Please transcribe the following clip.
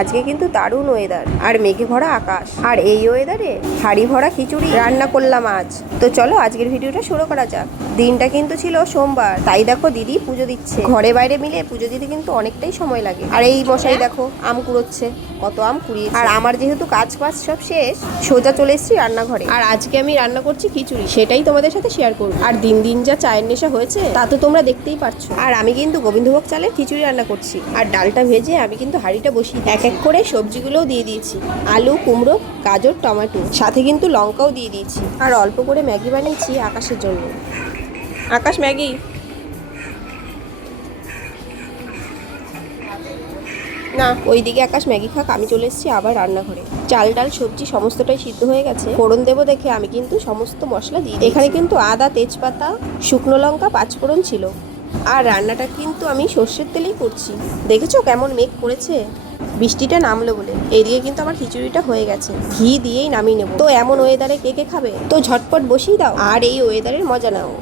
আজকে কিন্তু দারুণ ওয়েদার আর মেঘে ভরা আকাশ, আর এই ওয়েদারে হাঁড়ি ভরা খিচুড়ি রান্না করলাম আজ। তো চলো আজকের ভিডিওটা শুরু করা যাক। দিনটা কিন্তু ছিল সোমবার, তাই দেখো দিদি পুজো দিচ্ছে। ঘরে বাইরে মিলে পুজো দিতে কিন্তু অনেকটাই সময় লাগে। আর এই মশাই দেখো আম কুড়োচ্ছে, কত আম কুড়িয়েছে। আর আমার যেহেতু কাজ সব শেষ, সোজা চলে এসেছি রান্নাঘরে। আর আজকে আমি রান্না করছি খিচুড়ি, সেটাই তোমাদের সাথে শেয়ার করবো। আর দিন দিন যা চায়ের নেশা হয়েছে তা তো তোমরা দেখতেই পাচ্ছ। আর আমি কিন্তু গোবিন্দভোগ চালের খিচুড়ি রান্না করছি। আর ডালটা ভেজে আমি কিন্তু হাঁড়িটা বসিয়ে এক এক করে সবজিগুলোও দিয়ে দিয়েছি, আলু, কুমড়ো, গাজর, টমেটো, সাথে কিন্তু লঙ্কাও দিয়ে দিয়েছি। আর অল্প করে ম্যাগি বানিয়েছি আকাশের জন্য। আকাশ ম্যাগি। না, ওইদিকে আকাশ ম্যাগি খাক, আমি চলে এসেছি আবার রান্নাঘরে। চাল ডাল সবজি সমস্তটাই সিদ্ধ হয়ে গেছে। ফোড়ন দেবো দেখে আমি কিন্তু সমস্ত মশলা দিয়ে দিই। এখানে কিন্তু আদা, তেজপাতা, শুকনো লঙ্কা, পাঁচফোড়ন ছিল। আর রান্নাটা কিন্তু আমি সর্ষের তেলেই করছি। দেখেছো কেমন মেঘ করেছে, বৃষ্টিটা নামলো বলে। এইদিকে কিন্তু আমার খিচুড়িটা হয়ে গেছে, ঘি দিয়েই নামিয়ে নেবো। তো এমন ওয়েদারে কে কে খাবে? তো ঝটপট বসিয়ে দাও আর এই ওয়েদারের মজা নাও।